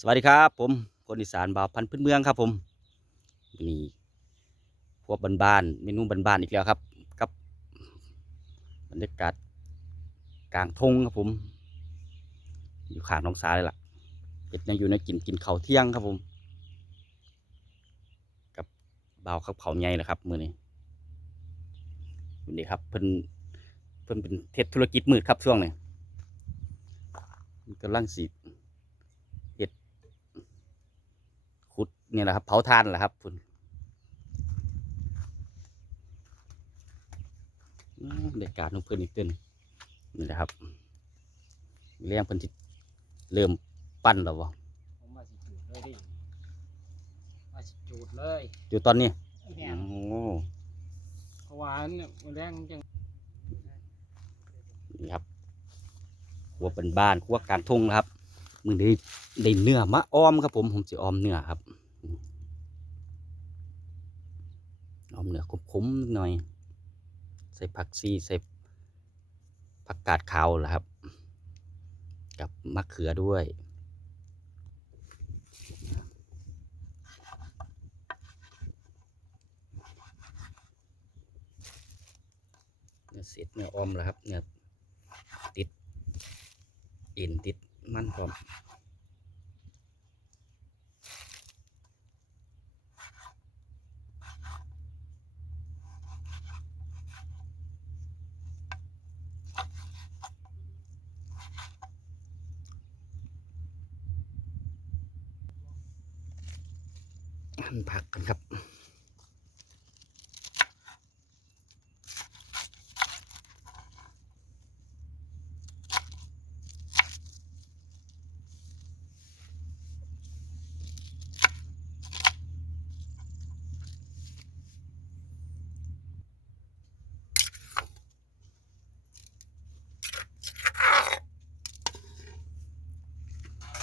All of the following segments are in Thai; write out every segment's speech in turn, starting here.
สวัสดีครับผมคนอีสานบ่าวพันธุ์พื้นเมืองครับผมนี่พวกบ้านๆเมนูบ้านๆอีกแล้วครับกับบรรยากาศกลางทงครับผม อยู่ข้างน้องสาเลยล่ะเห็ดยังอยู่ในกินกินเขาเที่ยงครับผม กับบ่าวข้าเผาใหญ่แหละครับมือนี้วันนี้ครับเพิ่นเพิ่นเป็นเทศธุรกิจมืดครับช่วงนี้กำลังสิ ขุดเนี่ยแหละครับเผาทานแหละครับคุณเด็กการของเพื่อนอีกเต้นนี่แหละครับเลี้ยงเพิ่นที่เริ่มปั้นแล้วบ่ผมมาสิจูดเลยดิมาสิจูดเลยอยู่ตอนนี้แม่นโอ้เพราะว่าเนี่ยมันแรงจังนี่ครับครัวเป็นบ้านครัวการทุ่งนะครับมือนี้ได้เนื้อมาอ้อมครับผมผมจะอ้อมเนื้อครับ อ้อมเหนื้อขมๆหน่อย ใส่ผักซีใส่ผักกาดขาวเหรอครับ กับมะเขือด้วยเนื้อเศษเนื้อออมแล้วครับ เนื้อติดอ็นติดมันพร้อม หั่นผักกันครับ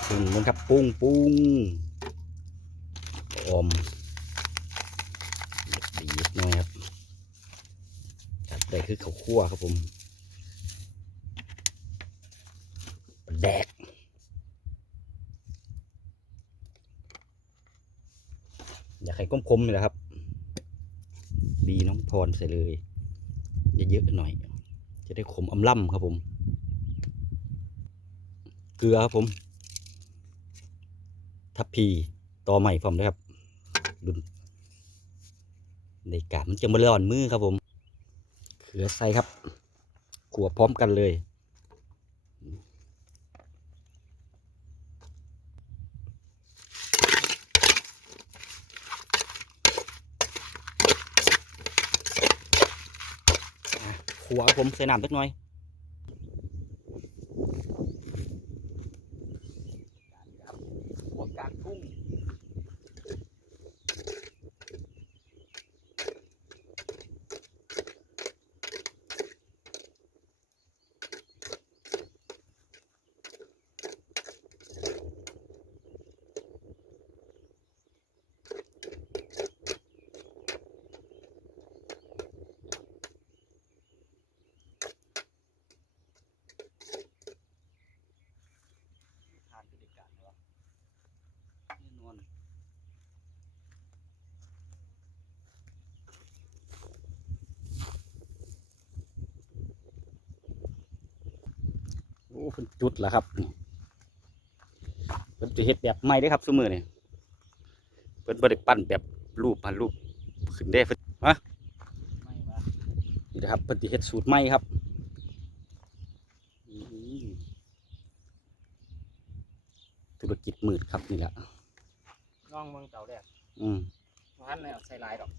ปรุงมันครับปรุงปรุง อมเด็ดดีนิดหน่อยครับจัดไปคือข้าวคั่วครับผมแดกอยากให้คมๆนี่แหละครับ บีน้องพรใส่เลยเยอะๆหน่อย จะได้ขมอำล่ำครับผม เกลือครับผม ทับพีต่อใหม่พร้อมเลยครับ ในกาดมันจะมาร้อนมือครับผมเกลือใส่ครับ ขัวพร้อมกันเลย ขัวผมใส่น้ำเล็กน้อยหัวกลางทุ่งทานด้วยกันเลยวะแน่นอน โอ้เพิ่นจุดแล้วครับนี่เพิ่นจะเฮ็ดแบบใหม่เด้อครับซุมื้อนี่เพิ่นบ่ได้ปั้นแบบรูปปั้นรูปขึ้นได้เพิ่นฮะไม่ว่านี่นะครับเพิ่นสิเฮ็ดสูตรใหม่ครับอืมธุรกิจมืดครับนี่แหละลองเมืองเต่าแดดอืมพันแล้วใส่หลายดอก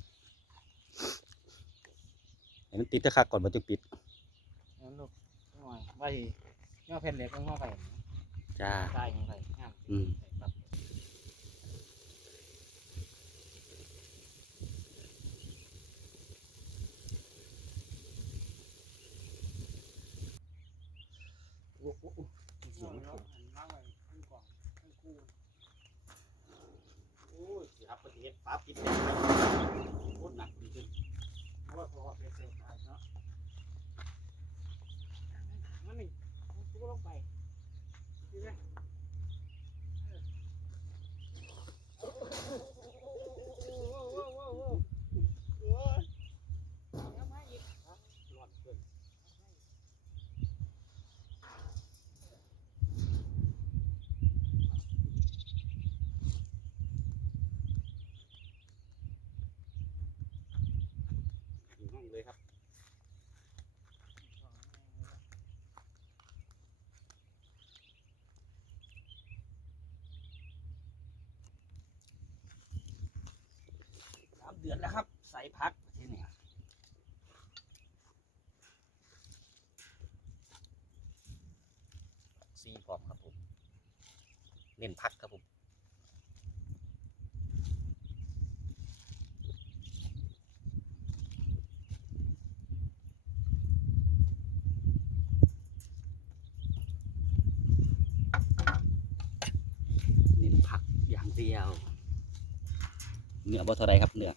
ให้มันติดตะคักก่อนบ่จึงปิดนั่นลูกหน่อยว่าสิย่อเพนเล็กต้องเข้าไปจ้า ใช่เข้าไปงามอืมใส่ปั๊บโอ้โอ้โอ้เสียงเนาะนั่งไว้ขึ้นกล่องขึ้นคู่โอ้ยสิครับเพิ่นสิเฮ็ดฟ้าปิดโคตรหนักจริงเพราะว่าเพราะว่าเป็นเศษตายเนาะนั่น กูก็ลงไปดีไหม เดือดแล้วครับ ใส่พักที่นี่ซีพร้อมครับผมเน้นพักครับผมเน้นผักอย่างเดียว เนื้อบ่เท่าไรครับเนื้อ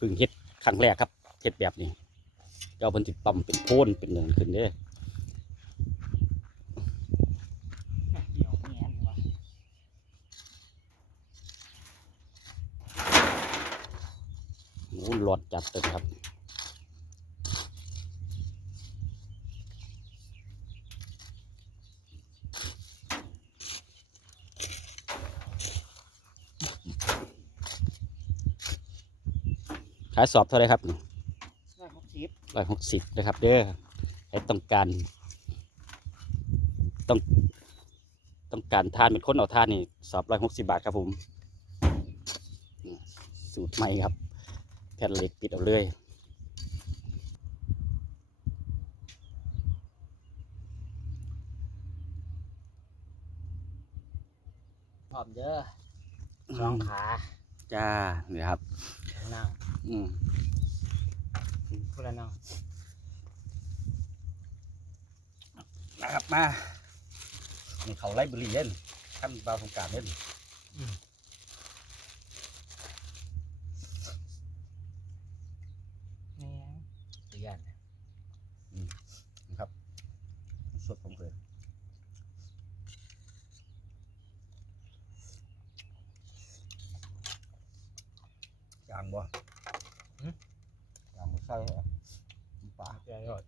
พึ่งเฮ็ดครั้งแรกครับเฮ็ดแบบนี้เจ้าเพิ่นติดปั๊มเป็นโพนเป็นอย่างขึ้นเด้เดี๋ยวแง่นว่ะโอ้ร้อนจัดเลยครับ ขายสอบเท่าไหรครับร้อยหกสิบร้อยหกสิบนะครับ เด้อใครต้องการ ต้อง ต้องการทานเป็นคนเอาทานนี่สอบร้อยหกสิบาทครับผมนี่สูตรใหม่ครับ แผ่นเหล็กปิดเอาเลยพร้อมเด้อสองขา จ้านี่ครับข้างนั่ง อืมผู้ละนั่งนะครับมานี่เขาไล่บุหรี่เล่นขั้นบาวสงกรารเล่นนี่สุดยอดนะครับสดผมเคยยางบ่ยางบ่ใส่เหรอปลาสุดยอด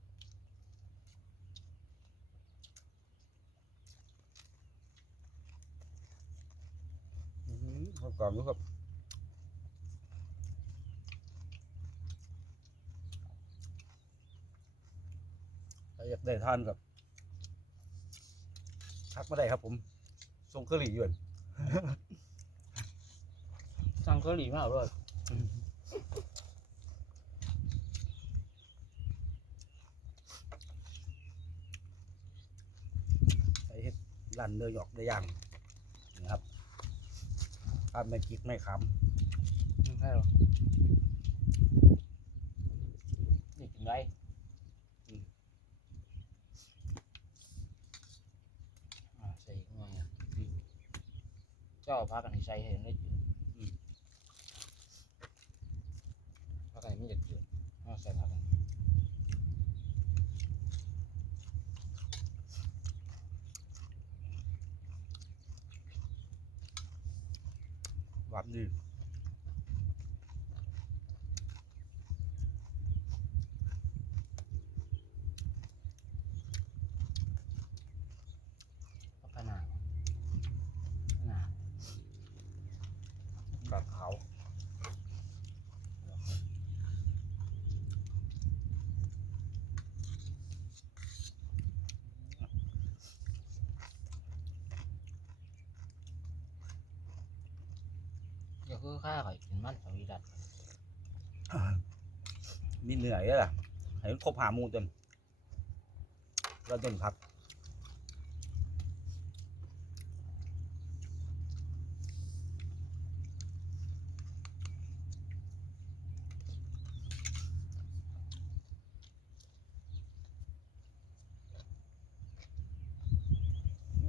อืมเมื่อก่อนรู้ครับใครอยากได้ทานกับทักมาได้ครับผมทรงเคอรี่อยวนสั่งเกาหลีมาเอาด้วย ใส่เห็ดรันเนื้อหยอกได้ย่างนะครับภาพไม่คิดไม่คใช่หรอนี่กินไรอ่าใส่หน่อยอะเจ้าพากันให้ใส่ให้ได้จืดพากันไม่อยากจืดเอาใส่พากันำห วานดี เอาขนาดขนาด กาดขาว ก็ คือข้าข่อยกินมันสวีดัตมีเหนื่อยแล้วล่ะให้มันครบหาหมูจนแล้วจนพัก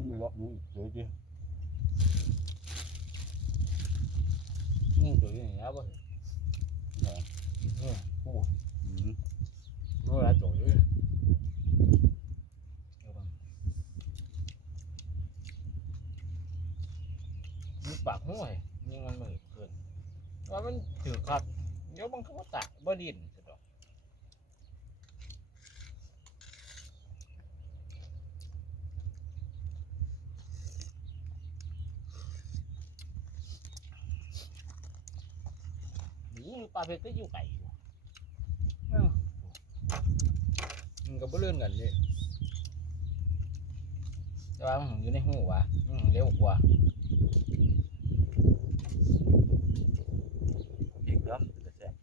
มีเลาะอยู่เดี๋ยวจี นี่ ตัวอยู่นี่แล้วบ่เนี่ยโอ้อืมรู้แล้วตัวอยู่เดี๋ยวก่อนมีปากห้วยยิงมันมือเกินว่ามันถือครับเดี๋ยวมันก็บ่ตะบ่ดินสุดด อกอยู่ปลาเพชรก็อยู่ไก่อยู่เอ้ามันก็บ่เลื่อนกันเลยแต่ว่ามันอยู่ในหูวะอืมเร็วกว่า อีกแล้วจะแซ่บ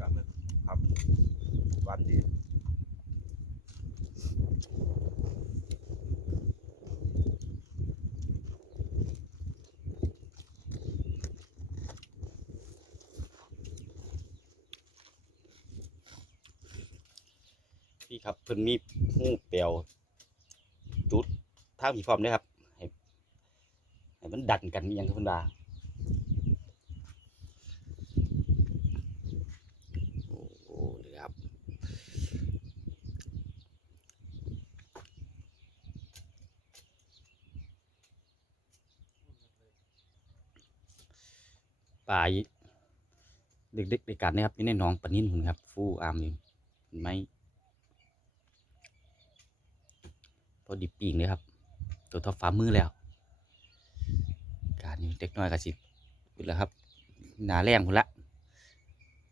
ก็มัน ครับวันดีพี่ครับเพิ่นมีหูเปียวจุดทางผีฟอมด้วยครับให้ให้มันดันกันมีหยังเพิ่นว่าโอ้โหนี่ครับ ปลาเด็กๆในการนะครับนี่ในหนองปนิ่นหุ่นครับ ฟูอามอยู่เห็นไหมพอดิบปีงเลยครับ ตัวท่าฝ่ามือแล้ว การนี้เด็กน้อยก็สิพุ่นละครับหนาแรงพุ่นละ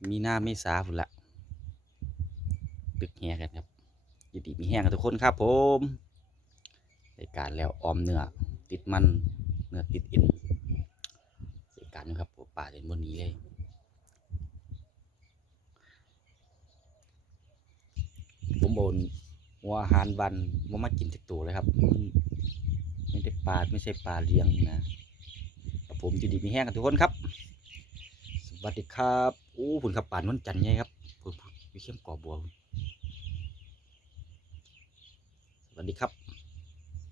มีหน้าไม่สาพุ่นละตึกแหกันครับยินดีมีแห้งกันทุกคนครับผมในการแล้วออมเนื้อติดมันเนื้อติดอ็นในการนี้ครับ ป่าเด่นบนนี้เลยผมโอนหัวอาหารวันว่ามากินจากตัวเลยครับมันไม่ได้ปลาไม่ใช่ปลาเลี้ยงนะครับผมจะดีมีแห้งกันทุกคนครับ สวัสดีครับโอ้ผุนขับป่านนนจันทร์ไงครับผุนวิเข้มก่อบัว สวัสดีครับ